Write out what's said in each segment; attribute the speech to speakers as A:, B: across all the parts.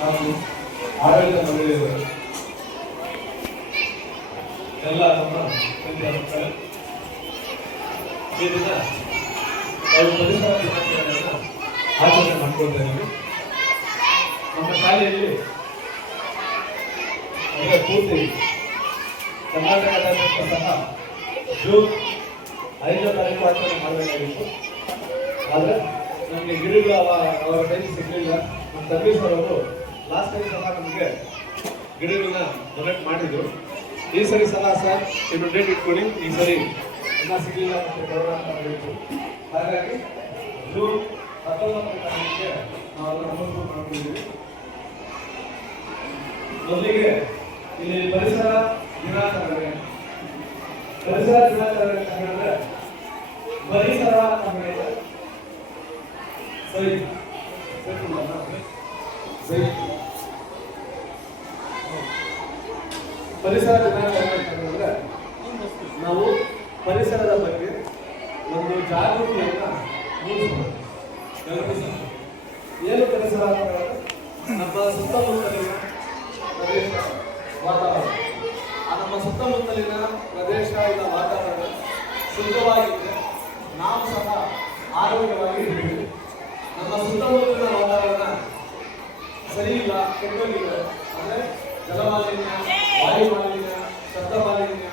A: ಹಾಗೂ ಆಡಳಿತ ಮಂಡಳಿಯವರು ಎಲ್ಲ ನಮ್ಮ ಈ ನಾವು ಪರಿಸರ ದಿನಾಚರಣೆಯನ್ನು ನಮ್ಮ ಶಾಲೆಯಲ್ಲಿ ಅಂದರೆ ಪೂರ್ತಿ ಕರ್ನಾಟಕದಾದ್ಯಂತ ಸಹ ಜೂನ್ ಐದನೇ ತಾರೀಕು ಆಚರಣೆ ಮಾಡಬೇಕಾಗಿತ್ತು. ಆದರೆ ನಮಗೆ ಗಿಡಗಳು ಅವರ ಟೈಮ್ ಸಿಗಲಿಲ್ಲ. ನಮ್ಮ ತರ್ವೀಸ್ ಅವರು ಲಾಸ್ಟ್ ಟೈಮ್ ಸಹ ನಮಗೆ ಗಿಡಗಳನ್ನ ಡೊನೇಟ್ ಮಾಡಿದ್ರು. ಈ ಸರಿ ಸಲ ಸರ್ ಇನ್ನು ಡೇಟ್ ಇಟ್ಕೊಳ್ಳಿ. ಈ ಸರಿ ಇನ್ನ ಸಿಗಲಿಲ್ಲ ಮತ್ತು ಗೌರವ ಅಂತ ಹಾಗಾಗಿ ಜೂನ್ ಹತ್ತೊಂಬತ್ತನೇ ತಾರೀಕಿಗೆ ನಾವು ಮಾಡ್ತೀವಿ ಮಾಡ್ಕೊಂಡಿದ್ದೀವಿ ಮೊದಲಿಗೆ ಇಲ್ಲಿ ಪರಿಸರ ದಿನಾಚರಣೆ. ಪರಿಸರ ದಿನಾಚರಣೆ ಅಂತ ಹೇಳಿದ್ರೆ ಪರಿಸರ ಅಂತ ಹೇಳಿದ್ರೆ ಸರಿ ಸರಿ ಪರಿಸರ ದಿನಾಚರಣೆ ಅಂತಂದ್ರೆ, ನಾವು ಪರಿಸರದ ಬಗ್ಗೆ ಒಂದು ಜಾಗೃತಿಯನ್ನು ಮೂಡಿಸಬಹುದು ಏನು ಪರಿಸರ ಅಂತ ನಮ್ಮ ಸುತ್ತಮುತ್ತಲಿನ ಪ್ರದೇಶ ವಾತಾವರಣ. ಆ ನಮ್ಮ ಸುತ್ತಮುತ್ತಲಿನ ಪ್ರದೇಶ ಇಲ್ಲ ವಾತಾವರಣ ಶುದ್ಧವಾಗಿದ್ದರೆ ನಾವು ಸಹ ಆರೋಗ್ಯವಾಗಿ ಇರ್ತೀವಿ ನಮ್ಮ ಸುತ್ತಮುತ್ತಲಿನ ವಾತಾವರಣ ಸರಿ ಇಲ್ಲ ಕೆಟ್ಟೋಗಿಲ್ಲ ಅಂದರೆ ಜಲಮಾಲಿನ್ಯ ವಾಯು ಮಾಲಿನ್ಯ ಶಬ್ದ ಮಾಲಿನ್ಯ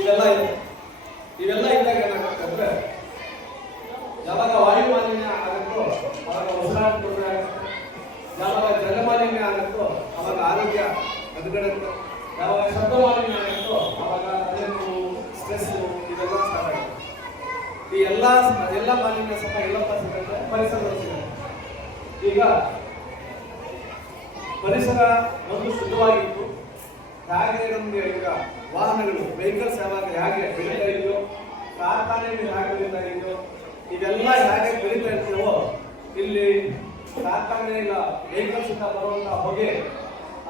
A: ಇವೆಲ್ಲ ಇದೆ. ಇವೆಲ್ಲ ಇದ್ದಾಗ ಏನಾಗುತ್ತೆ ಅಂದ್ರೆ ಯಾವಾಗ ವಾಯು ಮಾಲಿನ್ಯ ಆಗುತ್ತೋ ಅವಾಗ ಉಸಿರಾಟ ತೊಂದರೆ ಆಗುತ್ತೆ. ಯಾವಾಗ ಜಲ ಮಾಲಿನ್ಯ ಆಗುತ್ತೋ ಅವಾಗ ಆರೋಗ್ಯ ಹದಗೆಡುತ್ತೆ. ಯಾವಾಗ ಶಬ್ದ ಮಾಲಿನ್ಯ ಆಗುತ್ತೋ ಅವಾಗ ತಲೆನೋವು ಸ್ಟ್ರೆಸ್ ಇವೆಲ್ಲ ಸ್ಟಾರ್ಟ್ ಆಗುತ್ತೆ. ಈ ಎಲ್ಲ ಎಲ್ಲ ಮಾಲಿನ್ಯ ಸಹ ಎಲ್ಲಪ್ಪ ಸಿಗುತ್ತೆ ಪರಿಸರ ಸಿಗುತ್ತೆ. ಈಗ ಪರಿಸರ ಒಂದು ಶುದ್ಧವಾಗಿತ್ತು. ಹೇಗೆ ನಮಗೆ ಈಗ ವಾಹನಗಳು ವೆಹಿಕಲ್ಸ್ ಯಾವಾಗ ಹೇಗೆ ಬೆಳೀತಾ ಇದೆಯೋ ಕಾರ್ಖಾನೆಯಲ್ಲಿ ಹೇಗೆ ಬೆಳೀತಾ ಇದೆಯೋ, ಇದೆಲ್ಲ ಹೇಗೆ ಬೆಳೀತಾ ಇರ್ತೀವೋ ಇಲ್ಲಿ ಕಾರ್ಖಾನೆಯಿಂದ ಇಂದ ಬರುವಂತಹ ಹೊಗೆ,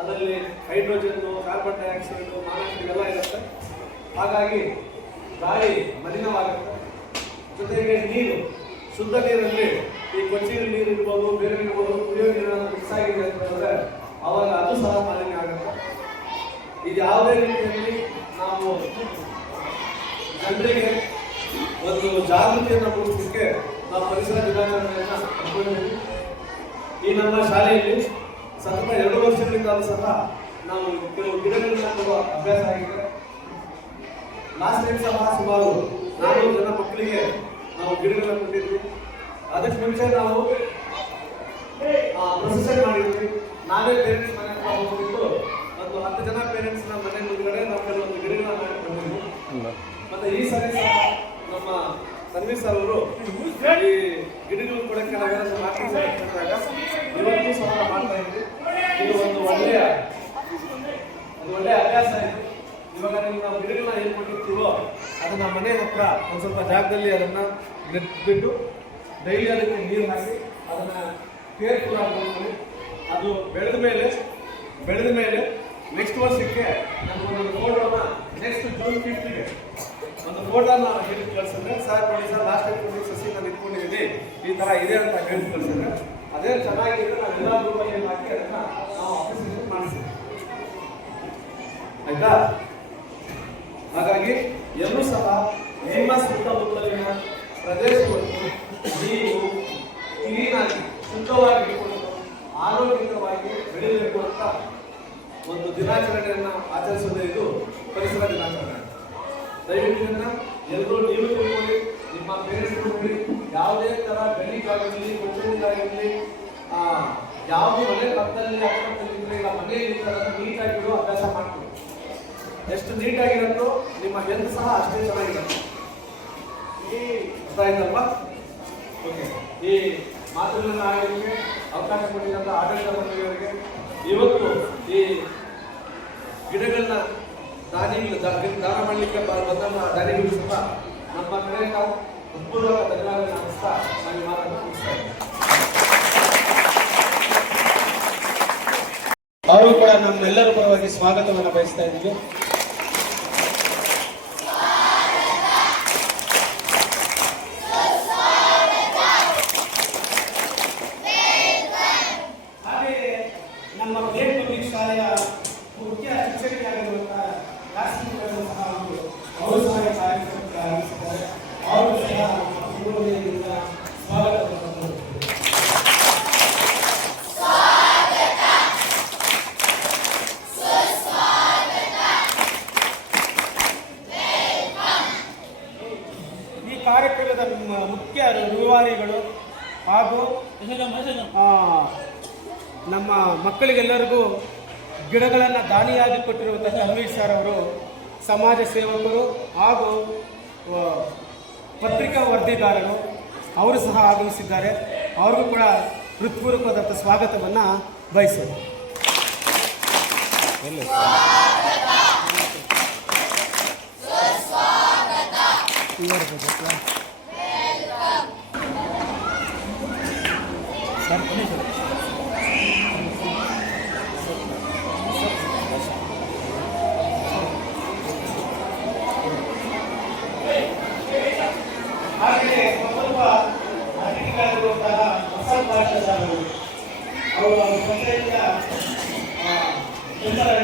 A: ಅದರಲ್ಲಿ ಹೈಡ್ರೋಜನ್ ಕಾರ್ಬನ್ ಡೈಆಕ್ಸೈಡ್ ಮಾನಾಕ್ಸೈಡ್ ಇವೆಲ್ಲ ಇರುತ್ತೆ. ಹಾಗಾಗಿ ಗಾಳಿ ಮಲಿನವಾಗುತ್ತೆ. ಜೊತೆಗೆ ನೀರು, ಶುದ್ಧ ನೀರಲ್ಲಿ ಈ ಕೊಚ್ಚಿನ ನೀರು ಇರ್ಬೋದು, ಬೇರೆ ಇರ್ಬೋದು, ಕುಡಿಯೋ ನೀರನ್ನು ಮಿಕ್ಸ್ ಆಗಿದೆ ಅಂತಂದ್ರೆ ಅವಾಗ ಅದು ಸಹ ಮಾಲಿನ್ಯ ಆಗುತ್ತೆ ಇದು ಯಾವುದೇ ರೀತಿಯಲ್ಲಿ ನಾವು ಜನರಿಗೆ ಒಂದು ಜಾಗೃತಿಯನ್ನು ಮೂಡಿಸಲಿಕ್ಕೆ ನಾವು ಪರಿಸರ ದಿನಾಚರಣೆಯನ್ನು ಹಮ್ಮಿಕೊಂಡಿದ್ದೀವಿ ಈ ನಮ್ಮ ಶಾಲೆಯಲ್ಲಿ ಸತತ ಎರಡು ವರ್ಷಗಳಿಂದಲೂ ಸಹ ನಾವು ಕೆಲವು ಗಿಡಗಳನ್ನ ಕೊಡುವ ಅಭ್ಯಾಸ ಆಗಿದೆ. ಲಾಸ್ಟ್ ಟೈಮ್ ಸಹ ಸುಮಾರು ನಾನೂರು ಜನ ಮಕ್ಕಳಿಗೆ ನಾವು ಗಿಡಗಳನ್ನು ಕೊಟ್ಟಿದ್ವಿ. ಅದಕ್ಕೆ ಮುಂಚೆ ನಾವು ಪ್ರೊಸೆಸರ್ ಮಾಡಿದ್ವಿ. ನಾವೇ ಪೇರೆಂಟ್ಸ್ ಮನೆ ಹೋಗ್ಬಿಟ್ಟು ಹತ್ತು ಜನ ಪೇರೆಂಟ್ಸ್ನ ಮನೆ ಮುಂದ್ಗಡೆ ನಾವು ಕೆಲವೊಂದು ಗಿಡಗಳನ್ನ ಮಾಡಿಕೊಂಡಿದ್ವಿ ಮತ್ತೆ ಈ ಸರಿ ನಮ್ಮ ಸರ್ವಿಸ್ ಅವರು ಈ ಗಿಡಗಳು ಕೊಡಕ್ಕೆ ನಾವೇನಾದ್ರು ಮಾರ್ಕೆಟ್ ಮಾಡಿದಾಗ ಇವತ್ತು ಸಹ ಮಾಡ್ತಾ ಇದ್ವಿ. ಇದು ಒಂದು ಒಳ್ಳೆಯ ಒಂದು ಒಳ್ಳೆಯ ಅಭ್ಯಾಸ ಇದು. ಇವಾಗ ನಿಮ್ಗೆ ನಾವು ಗಿಡಗಳನ್ನ ಏನ್ ಕೊಟ್ಟಿರ್ತೀವೋ ಅದನ್ನ ಮನೆ ಹತ್ರ ಒಂದು ಸ್ವಲ್ಪ ಜಾಗದಲ್ಲಿ ಅದನ್ನ ನೆಟ್ಬಿಟ್ಟು ಡೈಲಿ ಅದಕ್ಕೆ ನೀರು ಹಾಕಿ ಅದನ್ನ ಕೇರ್ಫುಲ್ ಆಗಿ ಅದು ಬೆಳೆದ ಮೇಲೆ ಬೆಳೆದ ಮೇಲೆ ನೆಕ್ಸ್ಟ್ ವರ್ಷಕ್ಕೆ ಒಂದು ಫೋಟೋನ ನೆಕ್ಸ್ಟ್ ಜೂನ್ ಫಿಫ್ತ್ಗೆ ಒಂದು ಫೋಟೋನ ಹೇಳಿ ಕಳ್ಸಿದ್ರೆ, ಸರ್, ನೋಡಿ ಸರ್ ಲಾಸ್ಟ್ ಟೈಮ್ ಕೊಡಿ ಸಸಿ ನಾನು ಇಟ್ಕೊಂಡಿದ್ದೀನಿ. ಈ ಥರ ಇದೆ ಅಂತ ಹೇಳಿ ಕಳ್ಸಿದ್ರೆ, ಅದೇ ಚೆನ್ನಾಗಿದ್ರೆ ನಾವು ಎಲ್ಲ ಗ್ರೂಪಲ್ಲಿ ಹಾಕಿ ಅದನ್ನು ನಾವು ಆಫೀಸಿಗೆ ಮಾಡಿಸ್ತೀವಿ ಆಯ್ತಾ? ಹಾಗಾಗಿ ಎಲ್ಲರೂ ಸಹ ನಿಮ್ಮ ಸುತ್ತಮುತ್ತಲಿನ ಪ್ರದೇಶವನ್ನು ನೀವು ಕ್ಲೀನಾಗಿ, ಶುದ್ಧವಾಗಿ ಆರೋಗ್ಯಕರವಾಗಿ ಬೆಳೆಯಬೇಕು ಅಂತ ಒಂದು ದಿನಾಚರಣೆಯನ್ನ ಆಚರಿಸೋದೇ ಇದು ಪರಿಸರ ದಿನಾಚರಣೆ ದಯವಿಟ್ಟು ಎಲ್ಲರೂ ನೀವು ತಿಳ್ಕೊಳ್ಳಿ, ನಿಮ್ಮ ಪೇರೆಂಟ್ಸ್ ನೋಡಿ ಯಾವುದೇ ತರ ಬೆಳಿಗಾಗಿರಲಿ ಕೊಚ್ಚಣಿಗಾಗಿರಲಿ ಆ, ಯಾವುದೇ ಮನೆ ಪಕ್ಕದಲ್ಲಿ ಅಕ್ಕಪಕ್ಕದಲ್ಲಿ ಇಲ್ಲ, ಮನೆಯಲ್ಲಿ ಇರ್ತಾರೆ ನೀಟಾಗಿರೋ ಅಭ್ಯಾಸ ಮಾಡ್ಕೊಳ್ಳಿ. ಎಷ್ಟು ನೀಟಾಗಿರುತ್ತೋ ನಿಮ್ಮ ಹೆಲ್ತ್ ಸಹ ಅಷ್ಟೇ ಚೆನ್ನಾಗಿರುತ್ತೆ. ಆಯ್ತಲ್ವಾ? ಓಕೆ ಈ ಮಾತುಗಳನ್ನು ಆಡಲಿಕ್ಕೆ ಅವಕಾಶ ಕೊಟ್ಟಿದ್ದಂಥ ಆಡಳಿತ ಮಂಡಳಿಯವರಿಗೆ ಇವತ್ತು ಈ ಗಿಡಗಳನ್ನ ದಾನಿಗಳು ದಾ- ದಾನ ಮಾಡಲಿಕ್ಕೆ ಬಂದಂತಹ ದಾನಿಗಳು ಸಹ ನಮ್ಮ ಕಡೆಯಿಂದ ಅದ್ಭುತವಾದ ಧನ್ಯವಾದ ಅನಿಸ್ತಾ ನಾನು ಮಾತನ್ನು ಮುಗಿಸ್ತಾ
B: ಅವರು ಕೂಡ ನಮ್ಮೆಲ್ಲರ ಪರವಾಗಿ ಸ್ವಾಗತವನ್ನು ಬಯಸ್ತಾ ಇದ್ದೀವಿ.
C: ನಮ್ಮ ಶಾಲೆಯ ಶಿಕ್ಷಕಿಯಾಗಿರುವಂತಹ ರಾಷ್ಟ್ರೀಯಗಳನ್ನು ಸಹ ಒಂದು ಈ ಕಾರ್ಯಕ್ರಮಕ್ಕೆ ಅವರು ಸಹ ಸ್ವಾಗತವನ್ನು ಈ ಕಾರ್ಯಕ್ರಮದ ಮುಖ್ಯ ರೂವಾರಿಗಳು ಹಾಗೂ ನಮ್ಮ ಮಕ್ಕಳಿಗೆಲ್ಲರಿಗೂ ಗಿಡಗಳನ್ನು ದಾನಿಯಾಗಿ ಕೊಟ್ಟಿರುವಂತಹ ಅನ್ವೀರ್ ಸರ್ ಅವರು ಸಮಾಜ ಸೇವಕರು ಹಾಗೂ ಪತ್ರಿಕಾ ವರದಿಗಾರರು ಅವರು ಸಹ ಆಗಮಿಸಿದ್ದಾರೆ. ಅವ್ರಿಗೂ ಕೂಡ ಹೃತ್ಪೂರ್ವಕವಾದಂಥ ಸ್ವಾಗತವನ್ನು ಬಯಸೋದು ಹಾಗೆಯೇ Esta